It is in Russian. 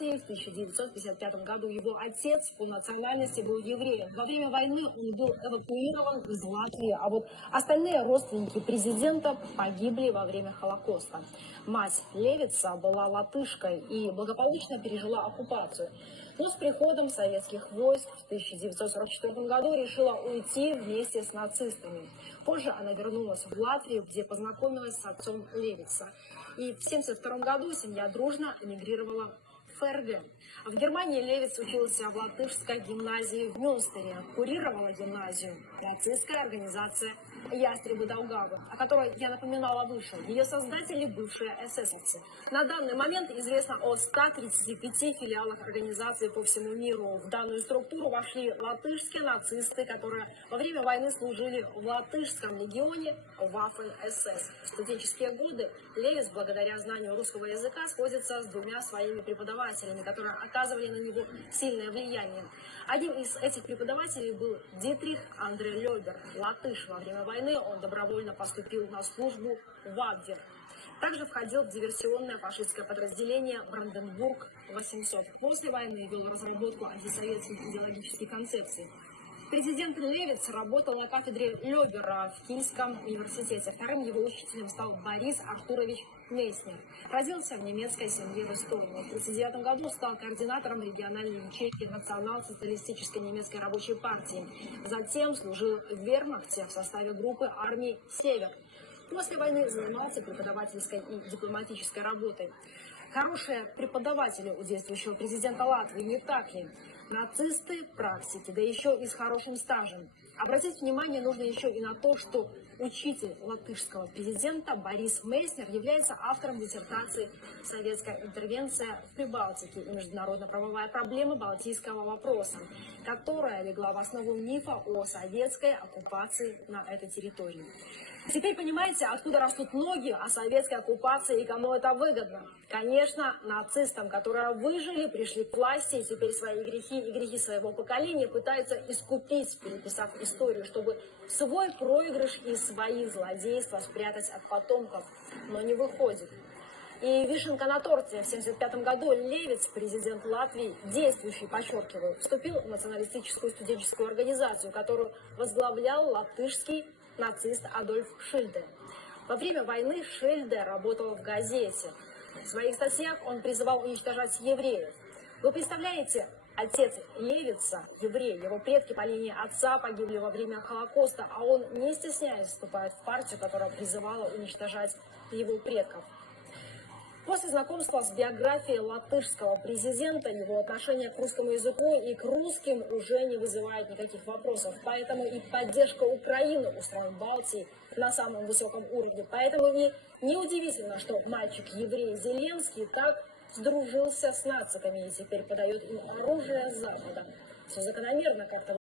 Латвии в 1955 году. Его отец по национальности был евреем. Во время войны он был эвакуирован из Латвии, а вот остальные родственники президента погибли во время Холокоста. Мать Левица была латышкой и благополучно пережила оккупацию. Но с приходом советских войск в 1944 году решила уйти вместе с нацистами. Позже она вернулась в Латвию, где познакомилась с отцом Левица. И в 1972 году семья дружно эмигрировала в ФРГ. В Германии Левиц учился в латышской гимназии в Мюнстере. Курировала гимназию нацистская организация «Ястребы Даугавы», о которой я напоминала выше. Ее создатели – бывшие эсэсовцы. На данный момент известно о 135 филиалах организации по всему миру. В данную структуру вошли латышские нацисты, которые во время войны служили в латышском легионе Waffen-СС. В студенческие годы Левиц, благодаря знанию русского языка, сходится с двумя своими преподавателями, которые оказывали на него сильное влияние. Одним из этих преподавателей был Дитрих Андре Лёбер, латыш. Во время войны он добровольно поступил на службу в Абвер. Также входил в диверсионное фашистское подразделение Бранденбург-800. После войны вел разработку антисоветских идеологических концепций. Президент Левиц работал на кафедре Лёбера в Кильском университете. Вторым его учителем стал Борис Артурович Мейснер. Родился в немецкой семье в Эстонии. В 1939 году стал координатором региональной ячейки национал-социалистической немецкой рабочей партии. Затем служил в вермахте в составе группы армий «Север». После войны занимался преподавательской и дипломатической работой. Хорошие преподаватели у действующего президента Латвии, не так ли? Нацисты, практики, да еще и с хорошим стажем. Обратить внимание нужно еще и на то, что учитель латышского президента Борис Мейснер является автором диссертации «Советская интервенция в Прибалтике и международно-правовая проблема балтийского вопроса», которая легла в основу мифа о советской оккупации на этой территории. Теперь понимаете, откуда растут ноги о советской оккупации и кому это выгодно? Конечно, нацистам, которые выжили, пришли к власти и теперь свои грехи и грехи своего поколения пытаются искупить, переписав историю, чтобы свой проигрыш и свои злодейства спрятать от потомков. Но не выходит. И вишенка на торте. В 1975 году Левиц, президент Латвии, действующий, подчеркиваю, вступил в националистическую студенческую организацию, которую возглавлял латышский нацист Адольф Шильде. Во время войны Шильде работал в газете. В своих статьях он призывал уничтожать евреев. Вы представляете, отец Левица, еврей, его предки по линии отца погибли во время Холокоста, а он, не стесняясь, вступает в партию, которая призывала уничтожать его предков. После знакомства с биографией латышского президента его отношение к русскому языку и к русским уже не вызывает никаких вопросов. Поэтому и поддержка Украины у стран Балтии на самом высоком уровне. Поэтому и неудивительно, что мальчик-еврей Зеленский так сдружился с нациками и теперь подает им оружие Запада. Все закономерно как-то.